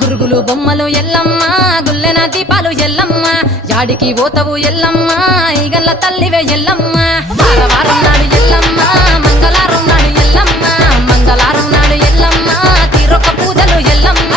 గురుగులు బొమ్మలు ఎల్లమ్మ గుల్లెన దీపాలు ఎల్లమ్మ యాడికి పోతవు ఎల్లమ్మ ఈగల్ల తల్లివే ఎల్లమ్మ వారం నాడు ఎల్లమ్మ మంగళారం నాడు ఎల్లమ్మ మంగళారం నాడు ఎల్లమ్మ తీరొక్క పూజలు ఎల్లమ్మ